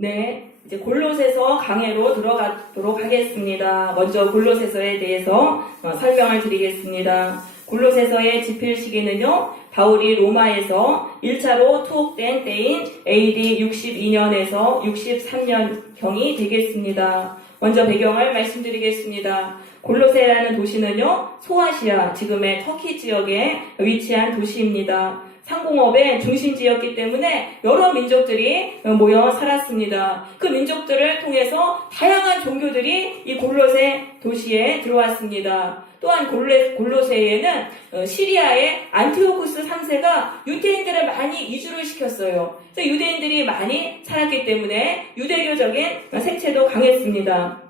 네, 이제 골로새서 강해로 들어가도록 하겠습니다. 먼저 골로새서에 대해서 설명을 드리겠습니다. 골로새서의 집필 시기는요, 바울이 로마에서 1차로 투옥된 때인 AD 62년에서 63년경이 되겠습니다. 먼저 배경을 말씀드리겠습니다. 골로새라는 도시는요, 소아시아, 지금의 터키 지역에 위치한 도시입니다. 상공업의 중심지였기 때문에 여러 민족들이 모여 살았습니다. 그 민족들을 통해서 다양한 종교들이 이 골로새 도시에 들어왔습니다. 또한 골로새에는 시리아의 안티오쿠스 3세가 유대인들을 많이 이주를 시켰어요. 그래서 유대인들이 많이 살았기 때문에 유대교적인 색채도 강했습니다.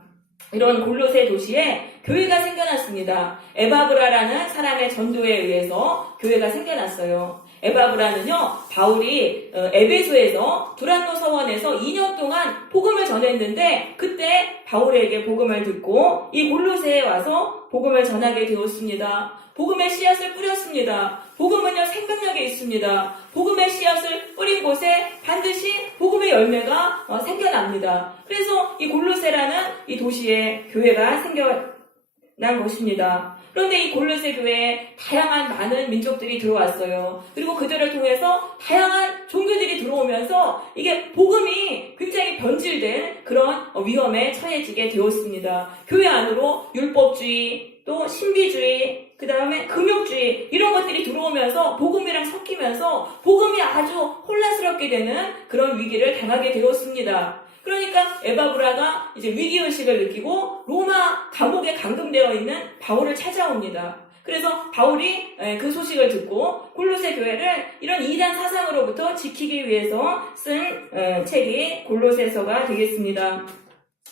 이런 골로새 도시에 교회가 생겨났습니다. 에바브라라는 사람의 전도에 의해서 교회가 생겨났어요. 에바브라는요, 바울이 에베소에서 두란노 서원에서 2년 동안 복음을 전했는데 그때 바울에게 복음을 듣고 이 골로새에 와서 복음을 전하게 되었습니다. 복음의 씨앗을 뿌렸습니다. 복음은요, 생명력에 있습니다. 복음의 씨앗을 뿌린 곳에 반드시 복음의 열매가 생겨납니다. 그래서 이 골로새라는 이 도시에 교회가 생겨난 것입니다. 그런데 이 골로새 교회에 다양한 많은 민족들이 들어왔어요. 그리고 그들을 통해서 다양한 종교들이 들어오면서 이게 복음이 굉장히 변질된 그런 위험에 처해지게 되었습니다. 교회 안으로 율법주의, 또 신비주의, 그 다음에 금욕주의 이런 것들이 들어오면서 복음이랑 섞이면서 복음이 아주 혼란스럽게 되는 그런 위기를 당하게 되었습니다. 그러니까 에바브라가 이제 위기의식을 느끼고 로마 감옥에 감금되어 있는 바울을 찾아옵니다. 그래서 바울이 그 소식을 듣고 골로새 교회를 이런 이단 사상으로부터 지키기 위해서 쓴 책이 골로새서가 되겠습니다.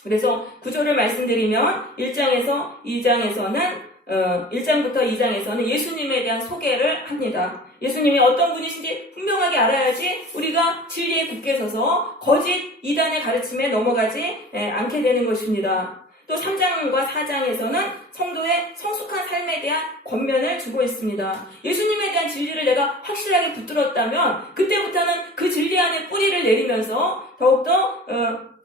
그래서 구조를 말씀드리면 1장부터 2장에서는 예수님에 대한 소개를 합니다. 예수님이 어떤 분이신지 분명하게 알아야지 우리가 진리에 굳게 서서 거짓 이단의 가르침에 넘어가지 않게 되는 것입니다. 또 3장과 4장에서는 성도의 성숙한 삶에 대한 권면을 주고 있습니다. 예수님에 대한 진리를 내가 확실하게 붙들었다면 그때부터는 그 진리 안에 뿌리를 내리면서 더욱더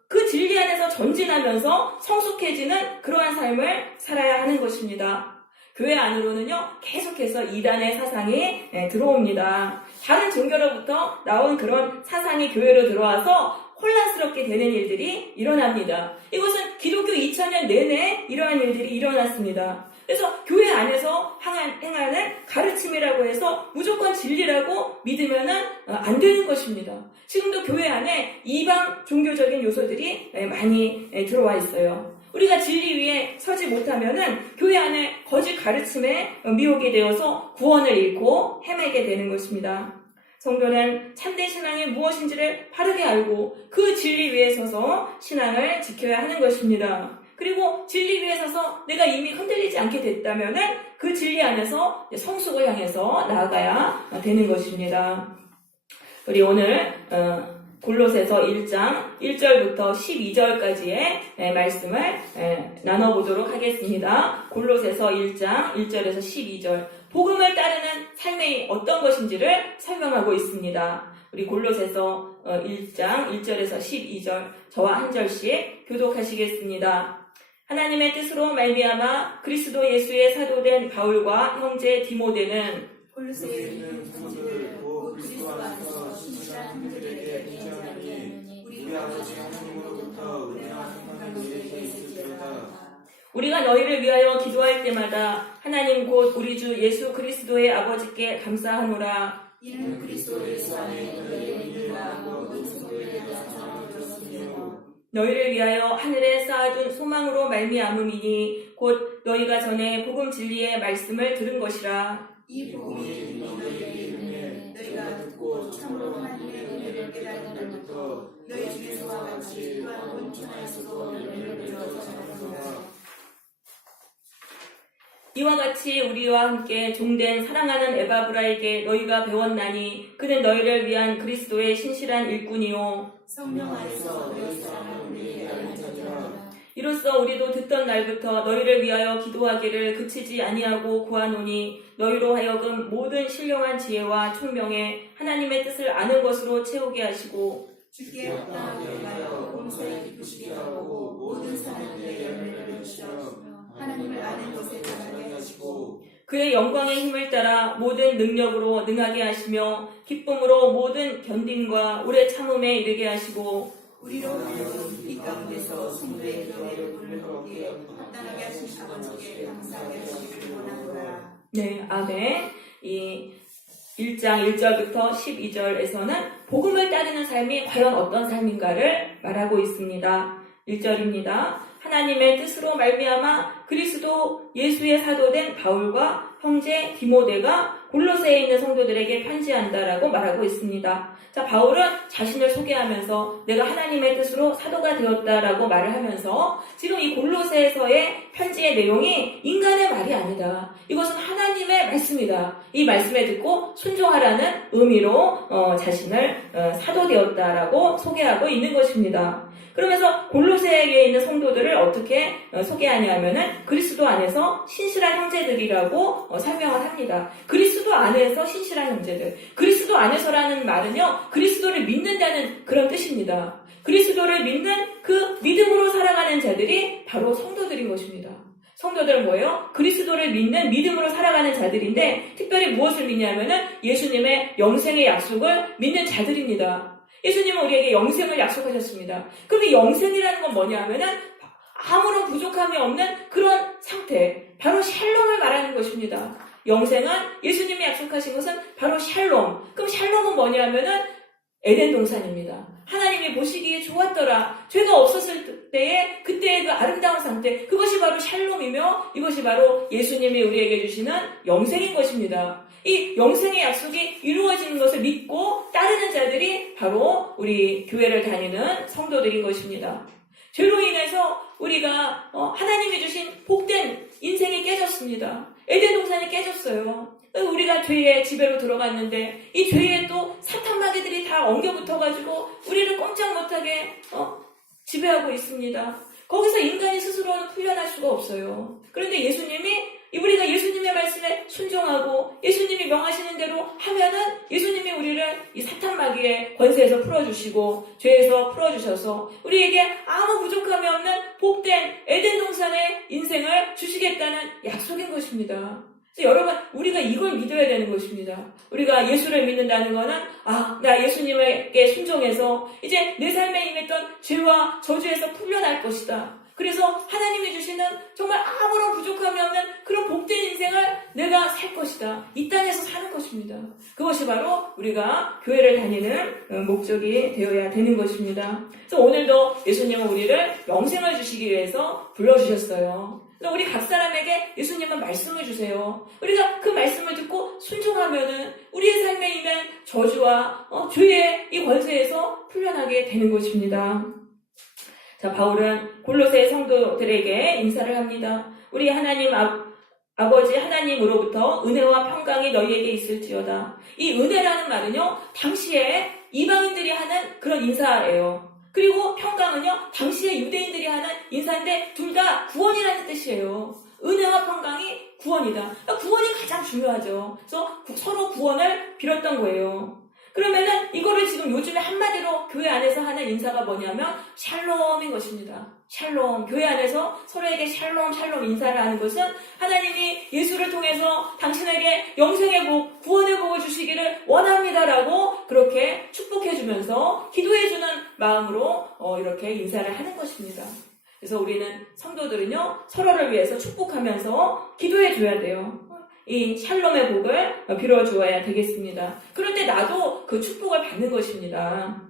그 진리 안에서 전진하면서 성숙해지는 그러한 삶을 살아야 하는 것입니다. 교회 안으로는요, 계속해서 이단의 사상이 들어옵니다. 다른 종교로부터 나온 그런 사상이 교회로 들어와서 혼란스럽게 되는 일들이 일어납니다. 이것은 기독교 2000년 내내 이러한 일들이 일어났습니다. 그래서 교회 안에서 행하는 가르침이라고 해서 무조건 진리라고 믿으면은 안 되는 것입니다. 지금도 교회 안에 이방 종교적인 요소들이 많이 들어와 있어요. 우리가 진리 위에 서지 못하면은 교회 안에 거짓 가르침에 미혹이 되어서 구원을 잃고 헤매게 되는 것입니다. 성도는 참된 신앙이 무엇인지를 바르게 알고 그 진리 위에 서서 신앙을 지켜야 하는 것입니다. 그리고 진리 위에 서서 내가 이미 흔들리지 않게 됐다면은 그 진리 안에서 성숙을 향해서 나아가야 되는 것입니다. 우리 오늘 골로새서 1장 1절부터 12절까지의 말씀을 나눠보도록 하겠습니다. 골로새서 1장 1절에서 12절 복음을 따르는 삶이 어떤 것인지를 설명하고 있습니다. 우리 골로새서 1장 1절에서 12절 저와 한 절씩 교독하시겠습니다. 하나님의 뜻으로 말미암아 그리스도 예수의 사도된 바울과 형제 디모데는 골로새에 있는 성도들 곧 그리스도 안에서 신실한 형제들에게 편지하니 우리 아버지 하나님으로부터 은혜와 평강이 너희에게 있을지어다. 우리가 너희를 위하여 기도할 때마다 하나님 곧 우리 주 예수 그리스도의 아버지께 감사하노라. 이는 그리스도 예수 안에 너희의 믿음과 모든 성도에 대한 사랑을 들었으며 너희를 위하여 하늘에 쌓아둔 소망으로 말미암음이니 곧 너희가 전에 복음 진리의 말씀을 들은 것이라. 이 복음이 너희에게 이르매 너희가 듣고 참으로 하나님의 은혜를 깨달은 날부터 너희 중에서와 같이 또한 온 천하에서도 열매를 맺어 자라는도다. 이와 같이 우리와 함께 종된 사랑하는 에바브라에게 너희가 배웠나니 그는 너희를 위한 그리스도의 신실한 일꾼이요 성령 안에서 너희 사랑을 우리에게 알려주리라. 이로써 우리도 듣던 날부터 너희를 위하여 기도하기를 그치지 아니하고 구하노니 너희로 하여금 모든 신령한 지혜와 총명에 하나님의 뜻을 아는 것으로 채우게 하시고 주께 합당하게 하여 용서에 기쁘시게 하고 모든 사람들의 열매를 주시며 하나님을 아는 것에 강하게 하시고 그의 영광의 힘을 따라 모든 능력으로 능하게 하시며 기쁨으로 모든 견딤과 오래 참음에 이르게 하시고 우리로 하여금 이 가운데서 성도의 교회를 불러오기에 합당하게 하신 아버지께 감사하게 하시기를 원하노라. 네, 아멘. 이 1장 1절부터 12절에서는 복음을 따르는 삶이 과연 어떤 삶인가를 말하고 있습니다. 1절입니다. 하나님의 뜻으로 말미암아 그리스도 예수의 사도된 바울과 형제 디모데가 골로새에 있는 성도들에게 편지한다라고 말하고 있습니다. 자, 바울은 자신을 소개하면서 내가 하나님의 뜻으로 사도가 되었다라고 말을 하면서 지금 이 골로새에서의 편지의 내용이 인간의 말이 아니다. 이것은 하나님의 말씀이다. 이 말씀에 듣고 순종하라는 의미로 자신을 사도 되었다라고 소개하고 있는 것입니다. 그러면서 골로새에 있는 성도들을 어떻게 소개하냐면은 그리스도 안에서 신실한 형제들이라고 설명을 합니다. 그리스도 안에서 신실한 형제들. 그리스도 안에서라는 말은요, 그리스도를 믿는다는 그런 뜻입니다. 그리스도를 믿는 그 믿음으로 살아가는 자들이 바로 성도들인 것입니다. 성도들은 뭐예요? 그리스도를 믿는 믿음으로 살아가는 자들인데 특별히 무엇을 믿냐면은 예수님의 영생의 약속을 믿는 자들입니다. 예수님은 우리에게 영생을 약속하셨습니다. 그럼 이 영생이라는 건 뭐냐면은 아무런 부족함이 없는 그런 상태, 바로 샬롬을 말하는 것입니다. 영생은 예수님이 약속하신 것은 바로 샬롬. 그럼 샬롬은 뭐냐면은 에덴 동산입니다. 하나님이 보시기에 좋았더라. 죄가 없었을 때에 그때의 그 아름다운 상태, 그것이 바로 샬롬이며 이것이 바로 예수님이 우리에게 주시는 영생인 것입니다. 이 영생의 약속이 이루어지는 것을 믿고 따르는 자들이 바로 우리 교회를 다니는 성도들인 것입니다. 죄로 인해서 우리가 하나님이 주신 복된 인생이 깨졌습니다. 에덴 동산이 깨졌어요. 우리가 죄의 지배로 들어갔는데 이 죄에 또 사탄 마귀들이 다 엉겨붙어가지고 우리를 꼼짝 못하게 지배하고 있습니다. 거기서 인간이 스스로는 풀려날 수가 없어요. 그런데 우리가 예수님의 말씀에 순종하고 예수님이 명하시는 대로 하면은 예수님이 우리를 이 사탄 마귀의 권세에서 풀어주시고 죄에서 풀어주셔서 우리에게 아무 부족함이 없는 복된 에덴 동산의 인생을 주시겠다는 약속인 것입니다. 그래서 여러분, 우리가 이걸 믿어야 되는 것입니다. 우리가 예수를 믿는다는 것은 나 예수님에게 순종해서 이제 내 삶에 임했던 죄와 저주에서 풀려날 것이다. 그래서 하나님이 주시는 정말 아무런 부족함이 없는 그런 복된 인생을 내가 살 것이다. 이 땅에서 사는 것입니다. 그것이 바로 우리가 교회를 다니는 목적이 되어야 되는 것입니다. 그래서 오늘도 예수님은 우리를 영생을 주시기 위해서 불러주셨어요. 우리 각 사람에게 예수님은 말씀을 주세요. 우리가 그 말씀을 듣고 순종하면은 우리의 삶에 있는 저주와 죄의 이 권세에서 풀려나게 되는 것입니다. 자, 바울은 골로새 성도들에게 인사를 합니다. 우리 하나님 아버지 하나님으로부터 은혜와 평강이 너희에게 있을지어다. 이 은혜라는 말은요, 당시에 이방인들이 하는 그런 인사예요. 그리고 평강은요, 당시에 유대인들이 하는 인사인데 둘 다 구원이라는 뜻이에요. 은혜와 평강이 구원이다. 구원이 가장 중요하죠. 그래서 서로 구원을 빌었던 거예요. 그러면은 이거를 지금 요즘에 한마디로 교회 안에서 하는 인사가 뭐냐면 샬롬인 것입니다. 샬롬. 교회 안에서 서로에게 샬롬 인사를 하는 것은 하나님이 예수를 통해서 당신에게 영생의 복, 구원의 복을 주시기를 원합니다라고 그렇게 축복해주면서 기도해주는 마음으로 이렇게 인사를 하는 것입니다. 그래서 우리는 성도들은요, 서로를 위해서 축복하면서 기도해줘야 돼요. 이 샬롬의 복을 빌어주어야 되겠습니다. 그럴 때 나도 그 축복을 받는 것입니다.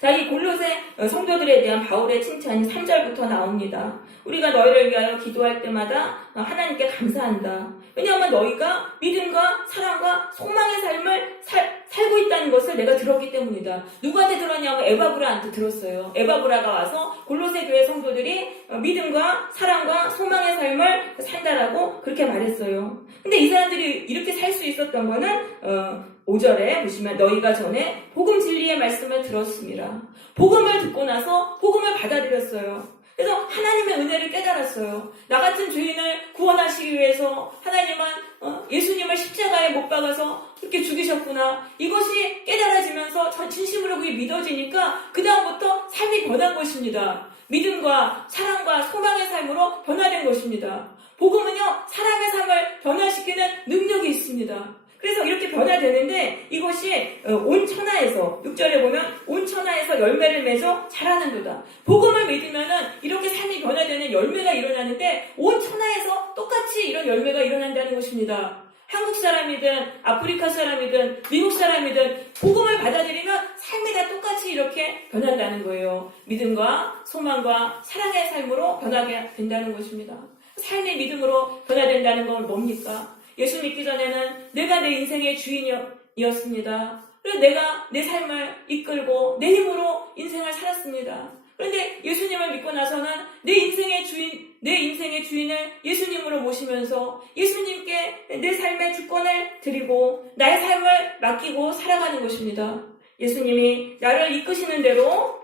자, 이 골로새 성도들에 대한 바울의 칭찬이 3절부터 나옵니다. 우리가 너희를 위하여 기도할 때마다 하나님께 감사한다. 왜냐하면 너희가 믿음과 사랑과 소망의 삶을 살고 있다는 것을 내가 들었기 때문이다. 누구한테 들었냐면 에바브라한테 들었어요. 에바브라가 와서 골로새 교회 성도들이 믿음과 사랑과 소망의 삶을 산다라고 그렇게 말했어요. 근데 이 사람들이 이렇게 살 수 있었던 거는 5절에 보시면 너희가 전에 복음 진리의 말씀을 들었습니다. 복음을 듣고 나서 복음을 받아들였어요. 그래서 하나님의 은혜를 깨달았어요. 나 같은 죄인을 구원하시기 위해서 하나님은 예수님을 십자가에 못 박아서 그렇게 죽이셨구나. 이것이 깨달아지면서 진심으로 그게 믿어지니까 그 다음부터 삶이 삶이 변한 것입니다. 믿음과 사랑과 소망의 삶으로 변화된 것입니다. 복음은요, 사람의 삶을 변화시키는 능력이 있습니다. 그래서 이렇게 변화되는데 이것이 온 천하에서 6절에 보면 온 천하에서 열매를 맺어 자라는도다. 복음을 믿으면은 이렇게 삶이 변화되는 열매가 일어나는데 온 천하에서 똑같이 이런 열매가 일어난다는 것입니다. 한국 사람이든 아프리카 사람이든 미국 사람이든 복음을 받아들이면 삶이 다 똑같이 이렇게 변한다는 거예요. 믿음과 소망과 사랑의 삶으로 변하게 된다는 것입니다. 삶의 믿음으로 변화된다는 건 뭡니까? 예수 믿기 전에는 내가 내 인생의 주인이었습니다. 그래서 내가 내 삶을 이끌고 내 힘으로 인생을 살았습니다. 그런데 예수님을 믿고 나서는 내 인생의 주인을 예수님으로 모시면서 예수님께 내 삶의 주권을 드리고 나의 삶을 맡기고 살아가는 것입니다. 예수님이 나를 이끄시는 대로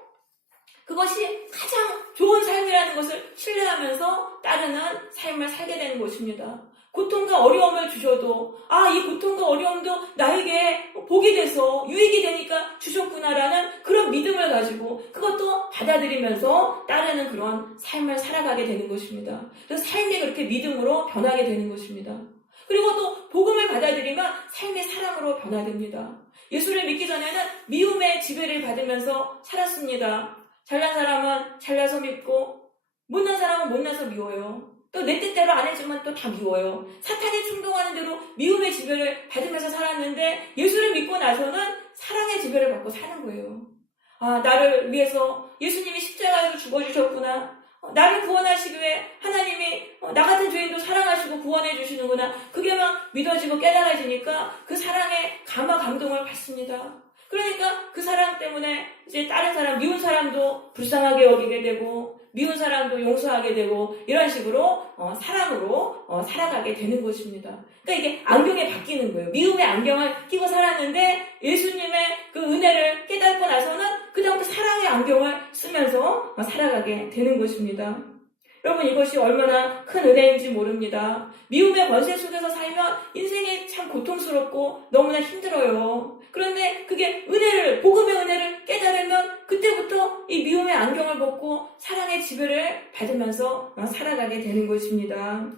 그것이 가장 좋은 삶이라는 것을 신뢰하면서 따르는 삶을 살게 되는 것입니다. 고통과 어려움을 주셔도 이 고통과 어려움도 나에게 복이 돼서 유익이 되니까 주셨구나라는 그런 믿음을 가지고 그것도 받아들이면서 따르는 그런 삶을 살아가게 되는 것입니다. 그래서 삶이 그렇게 믿음으로 변하게 되는 것입니다. 그리고 또 복음을 받아들이면 삶이 사랑으로 변화됩니다. 예수를 믿기 전에는 미움의 지배를 받으면서 살았습니다. 잘난 사람은 잘나서 믿고 못난 사람은 못나서 미워요. 또 내 뜻대로 안 해주면 또 다 미워요. 사탄이 충동하는 대로 미움의 지배를 받으면서 살았는데 예수를 믿고 나서는 사랑의 지배를 받고 사는 거예요. 나를 위해서 예수님이 십자가에서 죽어주셨구나. 나를 구원하시기 위해 하나님이 나 같은 죄인도 사랑하시고 구원해 주시는구나. 그게 막 믿어지고 깨달아지니까 그 사랑에 감동을 받습니다. 그러니까 그 사랑 때문에 이제 다른 사람, 미운 사람도 불쌍하게 여기게 되고 미운 사람도 용서하게 되고 이런 식으로 사랑으로 살아가게 되는 것입니다. 그러니까 이게 안경이 바뀌는 거예요. 미움의 안경을 끼고 살았는데 예수님의 그 은혜를 깨닫고 나서는 그다음부터 사랑의 안경을 쓰면서 살아가게 되는 것입니다. 여러분, 이것이 얼마나 큰 은혜인지 모릅니다. 미움의 권세 속에서 살면 인생이 참 고통스럽고 너무나 힘들어요. 그런데 그게 복음의 은혜를 깨달으면 그때부터 이 미움의 안경을 벗고 사랑의 지배를 받으면서 살아가게 되는 것입니다.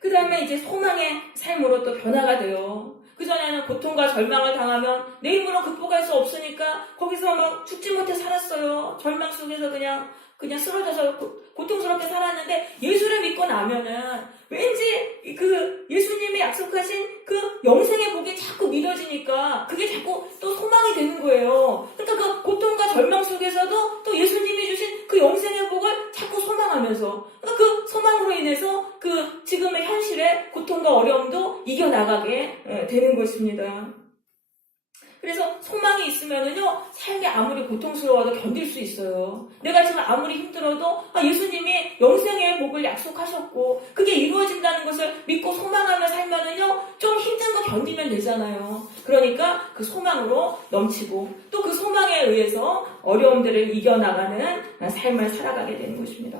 그 다음에 이제 소망의 삶으로 또 변화가 돼요. 그전에는 고통과 절망을 당하면 내 힘으로 극복할 수 없으니까 거기서 막 죽지 못해 살았어요. 절망 속에서 그냥 쓰러져서 고통스럽게 살았는데 예수를 믿고 나면은 왠지 그 예수님이 약속하신 그 영생의 복이 자꾸 믿어지니까 그게 자꾸 또 소망이 되는 거예요. 그러니까 그 고통과 절망 속에서도 또 예수님이 주신 그 영생의 복을 자꾸 소망하면서 그러니까 그 소망으로 인해서 그 지금의 현실의 고통과 어려움도 이겨나가게 되는 것입니다. 그래서 소망이 있으면은요, 삶이 아무리 고통스러워도 견딜 수 있어요. 내가 지금 아무리 힘들어도 예수님이 영생의 복을 약속하셨고 그게 이루어진다는 것을 믿고 소망하며 살면은요, 좀 힘든 거 견디면 되잖아요. 그러니까 그 소망으로 넘치고 또 그 소망에 의해서 어려움들을 이겨나가는 삶을 살아가게 되는 것입니다.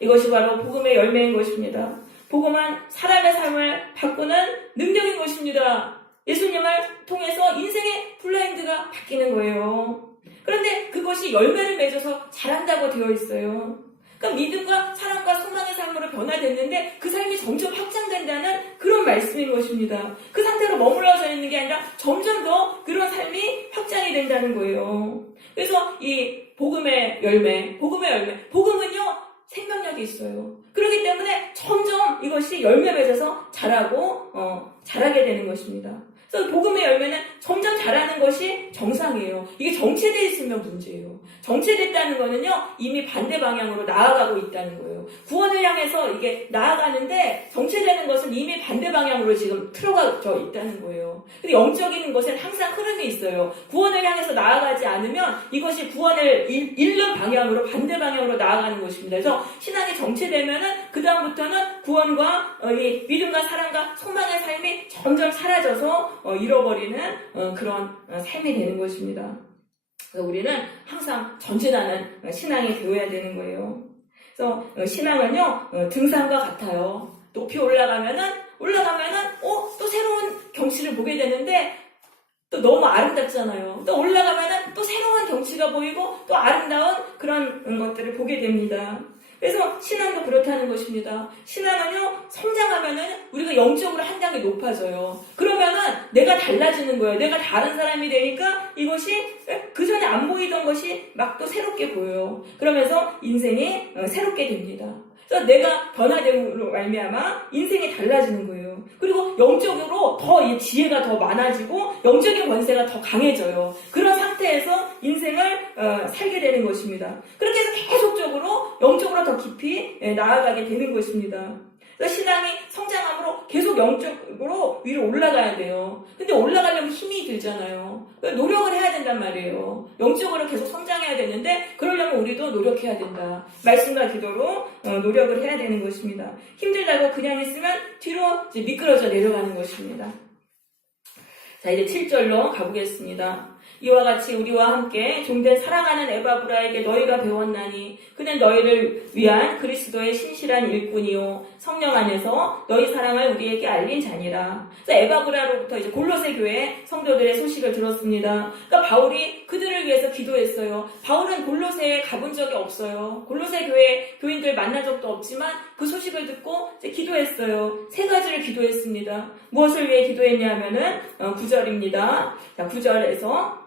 이것이 바로 복음의 열매인 것입니다. 복음은 사람의 삶을 바꾸는 능력인 것입니다. 예수님을 통해서 인생의 블라인드가 바뀌는 거예요. 그런데 그것이 열매를 맺어서 자란다고 되어 있어요. 그러니까 믿음과 사랑과 소망의 삶으로 변화됐는데 그 삶이 점점 확장된다는 그런 말씀인 것입니다. 그 상태로 머물러져 있는 게 아니라 점점 더 그런 삶이 확장이 된다는 거예요. 그래서 이 복음의 열매, 복음은요, 생명력이 있어요. 그렇기 때문에 점점 이것이 열매 맺어서 자라게 되는 것입니다. 그래서 복음의 열매는 점점 자라는 것이 정상이에요. 이게 정체되어 있으면 문제예요. 정체됐다는 거는요, 이미 반대 방향으로 나아가고 있다는 거예요. 구원을 향해서 이게 나아가는데 정체되는 것은 이미 반대 방향으로 지금 틀어져 있다는 거예요. 근데 영적인 것은 항상 흐름이 있어요. 구원을 향해서 나아가지 않으면 이것이 구원을 잃는 방향으로 반대 방향으로 나아가는 것입니다. 그래서 신앙이 정체되면은 그 다음부터는 구원과 이 믿음과 사랑과 소망의 삶이 점점 사라져서 잃어버리는 그런 삶이 되는 것입니다. 그래서 우리는 항상 전진하는 신앙이 되어야 되는 거예요. 그래서 신앙은요, 등산과 같아요. 높이 올라가면은 또 새로운 경치를 보게 되는데 또 너무 아름답잖아요. 또 올라가면은 또 새로운 경치가 보이고 또 아름다운 그런 것들을 보게 됩니다. 그래서 신앙도 그렇다는 것입니다. 신앙은요, 성장하면은 우리가 영적으로 한 단계 높아져요. 그러면은 내가 달라지는 거예요. 내가 다른 사람이 되니까 이것이 그 전에 안 보이던 것이 막 또 새롭게 보여요. 그러면서 인생이 새롭게 됩니다. 그래서 내가 변화됨으로 말미암아 인생이 달라지는 거예요. 그리고 영적으로 더 이 지혜가 더 많아지고 영적인 권세가 더 강해져요. 그런 상태에서 인생을 살게 되는 것입니다. 그렇게 해서 계속적으로 영적으로 더 깊이 나아가게 되는 것입니다. 그래서 신앙이 성장함으로 계속 영적으로 위로 올라가야 돼요. 근데 올라가려면 힘이 들잖아요. 노력을 해야 된단 말이에요. 영적으로 계속 성장해야 되는데 그러려면 우리도 노력해야 된다. 말씀과 기도로 노력을 해야 되는 것입니다. 힘들다고 그냥 있으면 뒤로 이제 미끄러져 내려가는 것입니다. 자, 이제 7절로 가보겠습니다. 이와 같이 우리와 함께 종된 사랑하는 에바브라에게 너희가 배웠나니 그는 너희를 위한 그리스도의 신실한 일꾼이요 성령 안에서 너희 사랑을 우리에게 알린 자니라. 그래서 에바브라로부터 이제 골로새 교회 성도들의 소식을 들었습니다. 그러니까 바울이 그들을 위해서 기도했어요. 바울은 골로새에 가본 적이 없어요. 골로새 교회 교인들 만난 적도 없지만 그 소식을 듣고 이제 기도했어요. 세 가지를 기도했습니다. 무엇을 위해 기도했냐면은 9절입니다. 자, 9절에서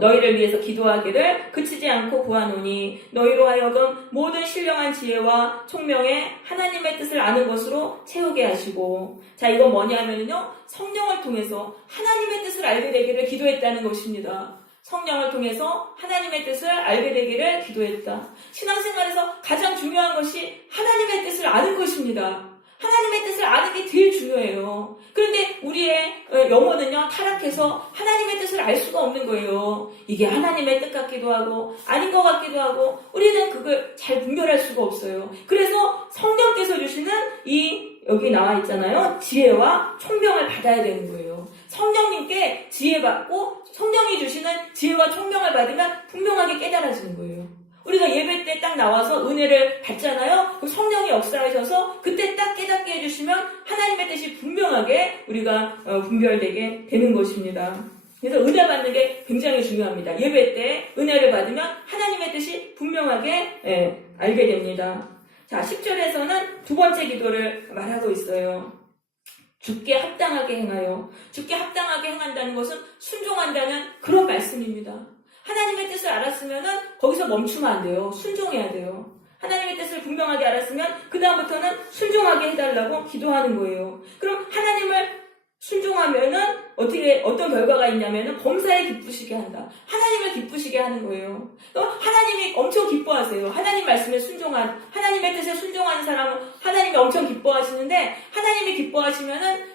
너희를 위해서 기도하기를 그치지 않고 구하노니 너희로 하여금 모든 신령한 지혜와 총명에 하나님의 뜻을 아는 것으로 채우게 하시고. 자, 이건 뭐냐면요, 성령을 통해서 하나님의 뜻을 알게 되기를 기도했다는 것입니다. 성령을 통해서 하나님의 뜻을 알게 되기를 기도했다. 신앙생활에서 가장 중요한 것이 하나님의 뜻을 아는 것입니다. 하나님의 뜻을 아는 게 제일 중요해요. 그런데 우리의 영혼은요, 타락해서 하나님의 뜻을 알 수가 없는 거예요. 이게 하나님의 뜻 같기도 하고 아닌 것 같기도 하고 우리는 그걸 잘 분별할 수가 없어요. 그래서 성령께서 주시는 여기 나와 있잖아요. 지혜와 총명을 받아야 되는 거예요. 성령님께 지혜 받고 성령이 주시는 지혜와 총명을 받으면 분명하게 깨달아지는 거예요. 우리가 예배 때 딱 나와서 은혜를 받잖아요. 그럼 성령이 역사하셔서 그때 딱 깨닫게 해주시면 하나님의 뜻이 분명하게 우리가 분별되게 되는 것입니다. 그래서 은혜 받는 게 굉장히 중요합니다. 예배 때 은혜를 받으면 하나님의 뜻이 분명하게 알게 됩니다. 자, 10절에서는 두 번째 기도를 말하고 있어요. 주께 합당하게 행하여. 주께 합당하게 행한다는 것은 순종한다는 그런 말씀입니다. 하나님의 뜻을 알았으면은 거기서 멈추면 안 돼요. 순종해야 돼요. 하나님의 뜻을 분명하게 알았으면 그 다음부터는 순종하게 해달라고 기도하는 거예요. 그럼 하나님을 순종하면은 어떤 결과가 있냐면은 범사에 기쁘시게 한다. 하나님을 기쁘시게 하는 거예요. 또 하나님이 엄청 기뻐하세요. 하나님 말씀에 하나님의 뜻에 순종하는 사람은 하나님이 엄청 기뻐하시는데, 하나님이 기뻐하시면은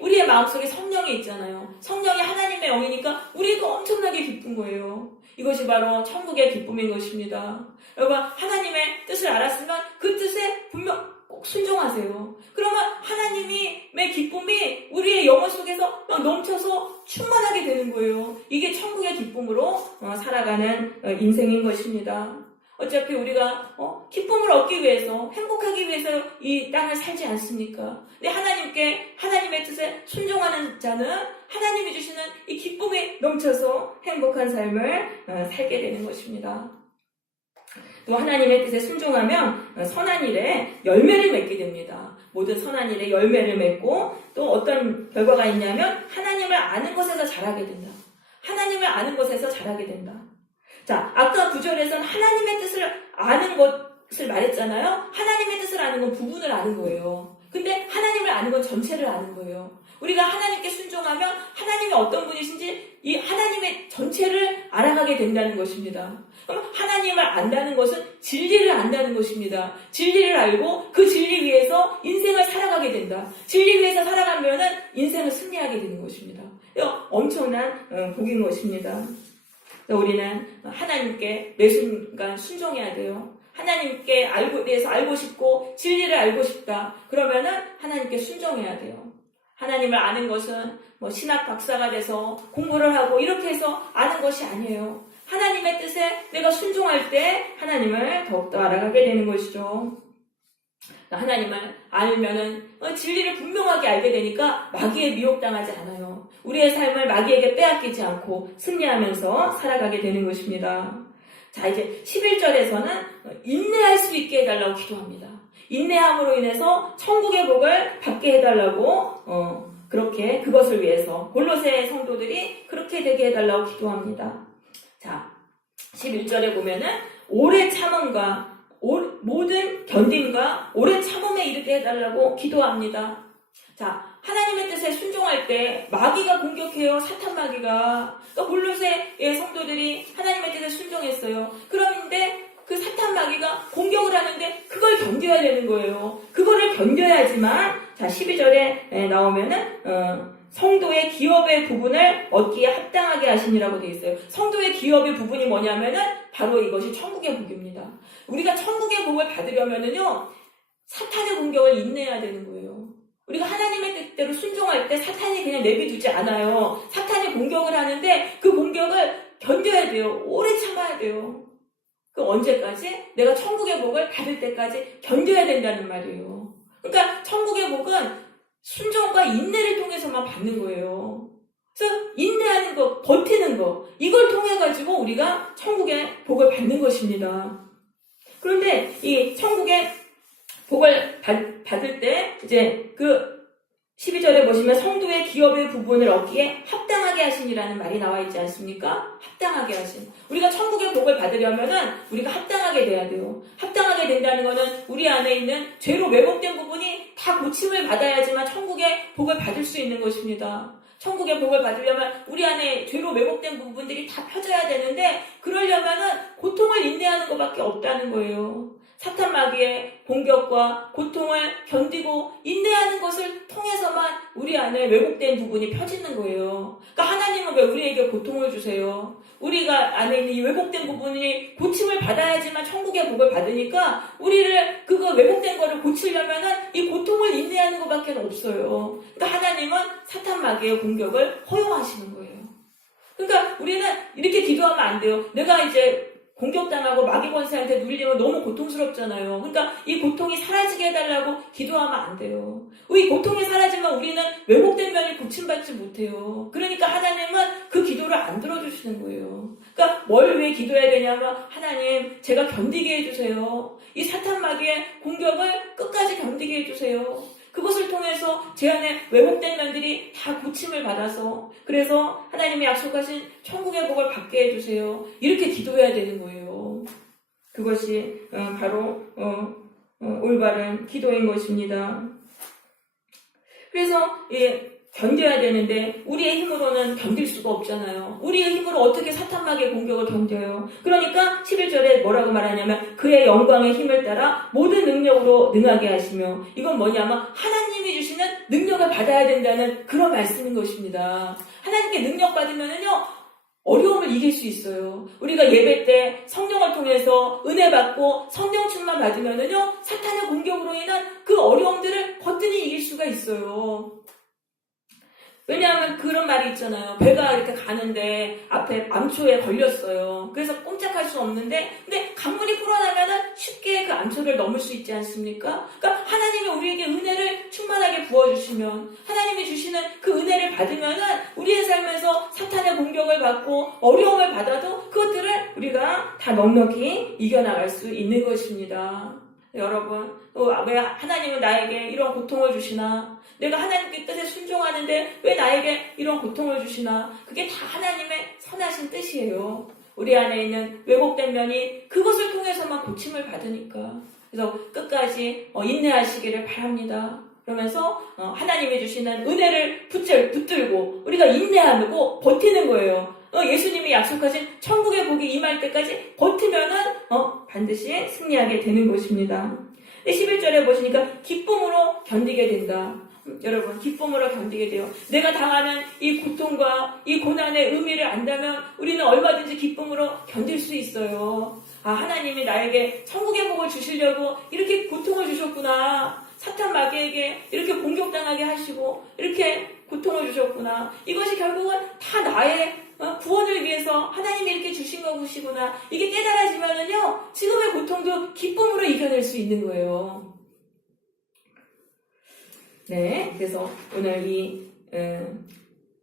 우리의 마음속에 성령이 있잖아요. 성령이 하나님의 영이니까 우리가 엄청나게 기쁜 거예요. 이것이 바로 천국의 기쁨인 것입니다. 여러분, 하나님의 뜻을 알았으면 그 뜻에 분명 꼭 순종하세요. 그러면 하나님의 기쁨이 우리의 영혼 속에서 막 넘쳐서 충만하게 되는 거예요. 이게 천국의 기쁨으로 살아가는 인생인 것입니다. 어차피 우리가 기쁨을 얻기 위해서, 행복하기 위해서 이 땅을 살지 않습니까? 근데 하나님의 뜻에 순종하는 자는 하나님이 주시는 이 기쁨이 넘쳐서 행복한 삶을 살게 되는 것입니다. 또 하나님의 뜻에 순종하면 선한 일에 열매를 맺게 됩니다. 모든 선한 일에 열매를 맺고, 또 어떤 결과가 있냐면 하나님을 아는 것에서 자라게 된다. 하나님을 아는 것에서 자라게 된다. 자, 아까 9절에서는 하나님의 뜻을 아는 것을 말했잖아요. 하나님의 뜻을 아는 건 부분을 아는 거예요. 근데 하나님을 아는 건 전체를 아는 거예요. 우리가 하나님께 순종하면 하나님이 어떤 분이신지 이 하나님의 전체를 알아가게 된다는 것입니다. 그럼 하나님을 안다는 것은 진리를 안다는 것입니다. 진리를 알고 그 진리 위에서 인생을 살아가게 된다. 진리 위에서 살아가면은 인생을 승리하게 되는 것입니다. 엄청난 복인 것입니다. 우리는 하나님께 매 순간 순종해야 돼요. 하나님께 대해서 알고 싶고 진리를 알고 싶다. 그러면은 하나님께 순종해야 돼요. 하나님을 아는 것은 신학 박사가 돼서 공부를 하고 이렇게 해서 아는 것이 아니에요. 하나님의 뜻에 내가 순종할 때 하나님을 더욱더 알아가게 되는 것이죠. 하나님을 알면은 진리를 분명하게 알게 되니까 마귀에 미혹당하지 않아요. 우리의 삶을 마귀에게 빼앗기지 않고 승리하면서 살아가게 되는 것입니다. 자, 이제 11절에서는 인내할 수 있게 해달라고 기도합니다. 인내함으로 인해서 천국의 복을 받게 해달라고 그렇게 그것을 위해서 골로새 성도들이 그렇게 되게 해달라고 기도합니다. 자, 11절에 보면은 오래 참음과 모든 견딤과 오래 참음에 이르게 해달라고 기도합니다. 자, 하나님의 뜻에 순종할 때 마귀가 공격해요. 사탄 마귀가. 그러니까 골로새의 성도들이 하나님의 뜻에 순종했어요. 그런데 그 사탄 마귀가 공격을 하는데 그걸 견뎌야 되는 거예요. 그거를 견뎌야지만 자 12절에 나오면은 성도의 기업의 부분을 얻기에 합당하게 하시니라고 되어 있어요. 성도의 기업의 부분이 뭐냐면은 바로 이것이 천국의 복입니다. 우리가 천국의 복을 받으려면은요 사탄의 공격을 인내해야 되는 거예요. 우리가 하나님의 뜻대로 순종할 때 사탄이 그냥 내비두지 않아요. 사탄이 공격을 하는데 그 공격을 견뎌야 돼요. 오래 참아야 돼요. 그 언제까지? 내가 천국의 복을 받을 때까지 견뎌야 된다는 말이에요. 그러니까 천국의 복은 순종과 인내를 통해서만 받는 거예요. 그래서 인내하는 거, 버티는 거 이걸 통해 가지고 우리가 천국의 복을 받는 것입니다. 그런데 이 천국의 복을 받을 때 이제 그 12절에 보시면 성도의 기업의 부분을 얻기에 합당하게 하시니라는 말이 나와 있지 않습니까? 합당하게 하신. 우리가 천국의 복을 받으려면은 우리가 합당하게 돼야 돼요. 합당하게 된다는 거는 우리 안에 있는 죄로 왜곡된 부분이 다 고침을 받아야지만 천국의 복을 받을 수 있는 것입니다. 천국의 복을 받으려면 우리 안에 죄로 왜곡된 부분들이 다 펴져야 되는데 그러려면은 고통을 인내하는 것밖에 없다는 거예요. 사탄 마귀의 공격과 고통을 견디고 인내하는 것을 통해서만 우리 안에 왜곡된 부분이 펴지는 거예요. 그러니까 하나님은 왜 우리에게 고통을 주세요? 우리가 안에 있는 이 왜곡된 부분이 고침을 받아야지만 천국의 복을 받으니까 우리를 그거 왜곡된 거를 고치려면은 이 고통을 인내하는 것밖에 없어요. 그러니까 하나님은 사탄 마귀의 공격을 허용하시는 거예요. 그러니까 우리는 이렇게 기도하면 안 돼요. 내가 이제 공격당하고 마귀 권세한테 눌리면 너무 고통스럽잖아요. 그러니까 이 고통이 사라지게 해달라고 기도하면 안 돼요. 이 고통이 사라지면 우리는 왜곡된 면이 고침받지 못해요. 그러니까 하나님은 그 기도를 안 들어주시는 거예요. 그러니까 뭘 왜 기도해야 되냐면 하나님 제가 견디게 해주세요. 이 사탄 마귀의 공격을 끝까지 견디게 해주세요. 그것을 통해서 제 안에 왜곡된 면들이 다 고침을 받아서 그래서 하나님이 약속하신 천국의 복을 받게 해주세요. 이렇게 기도해야 되는 거예요. 그것이 바로 올바른 기도인 것입니다. 그래서 견뎌야 되는데 우리의 힘으로는 견딜 수가 없잖아요. 우리의 힘으로 어떻게 사탄 마귀의 공격을 견뎌요? 그러니까 11절에 뭐라고 말하냐면 그의 영광의 힘을 따라 모든 능력으로 능하게 하시며 이건 뭐냐면 하나님이 주시는 능력을 받아야 된다는 그런 말씀인 것입니다. 하나님께 능력 받으면은요 어려움을 이길 수 있어요. 우리가 예배 때 성령을 통해서 은혜 받고 성령 충만 받으면은요 사탄의 공격으로 인한 그 어려움들을 거뜬히 이길 수가 있어요. 왜냐하면 그런 말이 있잖아요. 배가 이렇게 가는데 앞에 암초에 걸렸어요. 그래서 꼼짝할 수 없는데 근데 강물이 불어나면은 쉽게 그 암초를 넘을 수 있지 않습니까? 그러니까 하나님이 우리에게 은혜를 충만하게 부어주시면 하나님이 주시는 그 은혜를 받으면은 우리의 삶에서 사탄의 공격을 받고 어려움을 받아도 그것들을 우리가 다 넉넉히 이겨나갈 수 있는 것입니다. 여러분, 왜 하나님은 나에게 이런 고통을 주시나? 내가 하나님께 뜻에 순종하는데 왜 나에게 이런 고통을 주시나? 그게 다 하나님의 선하신 뜻이에요. 우리 안에 있는 왜곡된 면이 그것을 통해서만 고침을 받으니까. 그래서 끝까지 인내하시기를 바랍니다. 그러면서 하나님이 주시는 은혜를 붙들고 우리가 인내하고 버티는 거예요. 예수님이 약속하신 천국의 복이 임할 때까지 버티면은 반드시 승리하게 되는 것입니다. 11절에 보시니까 기쁨으로 견디게 된다. 여러분 기쁨으로 견디게 돼요. 내가 당하는 이 고통과 이 고난의 의미를 안다면 우리는 얼마든지 기쁨으로 견딜 수 있어요. 하나님이 나에게 천국의 복을 주시려고 이렇게 고통을 주셨구나. 사탄 마귀에게 이렇게 공격당하게 하시고 이렇게 고통을 주셨구나. 이것이 결국은 다 나의 구원을 위해서 하나님이 이렇게 주신 것이구나. 이게 깨달아지면은요 지금의 고통도 기쁨으로 이겨낼 수 있는 거예요. 네, 그래서 오늘 이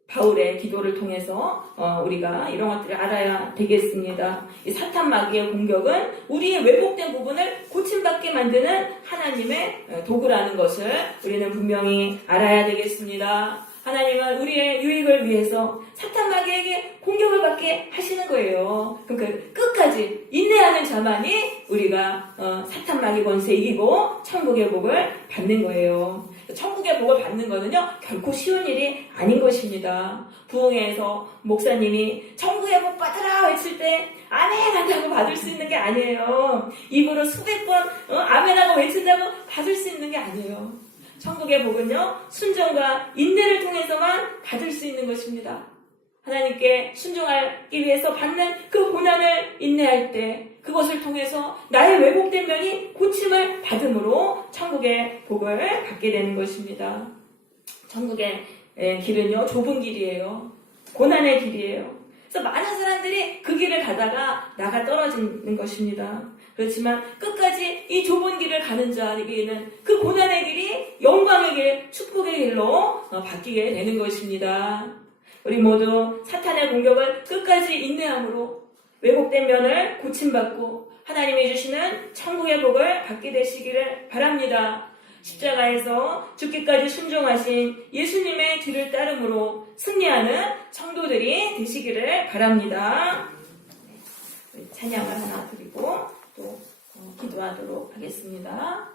바울의 기도를 통해서 우리가 이런 것들을 알아야 되겠습니다. 이 사탄 마귀의 공격은 우리의 왜곡된 부분을 고침받게 만드는 하나님의 도구라는 것을 우리는 분명히 알아야 되겠습니다. 하나님은 우리의 유익을 위해서 사탄 마귀에게 공격을 받게 하시는 거예요. 그러니까 끝까지 인내하는 자만이 우리가 사탄 마귀 권세 이기고 천국의 복을 받는 거예요. 천국의 복을 받는 거는요 결코 쉬운 일이 아닌 것입니다. 부흥회에서 목사님이 천국의 복 받으라 외칠 때 아멘 한다고 받을 수 있는 게 아니에요. 입으로 수백 번 아멘하고 외친다고 받을 수 있는 게 아니에요. 천국의 복은요 순종과 인내를 통해서만 받을 수 있는 것입니다. 하나님께 순종하기 위해서 받는 그 고난을 인내할 때 그것을 통해서 나의 왜곡된 면이 고침을 받음으로 천국의 복을 받게 되는 것입니다. 천국의 길은요 좁은 길이에요. 고난의 길이에요. 그래서 많은 사람들이 그 길을 가다가 나가 떨어지는 것입니다. 그렇지만 끝까지 이 좁은 길을 가는 자에게는 그 고난의 길이 영광의 길, 축복의 길로 바뀌게 되는 것입니다. 우리 모두 사탄의 공격을 끝까지 인내함으로 왜곡된 면을 고침받고 하나님이 주시는 천국의 복을 받게 되시기를 바랍니다. 십자가에서 죽기까지 순종하신 예수님의 뒤를 따름으로 승리하는 성도들이 되시기를 바랍니다. 찬양을 하나 드리고 또 기도하도록 하겠습니다.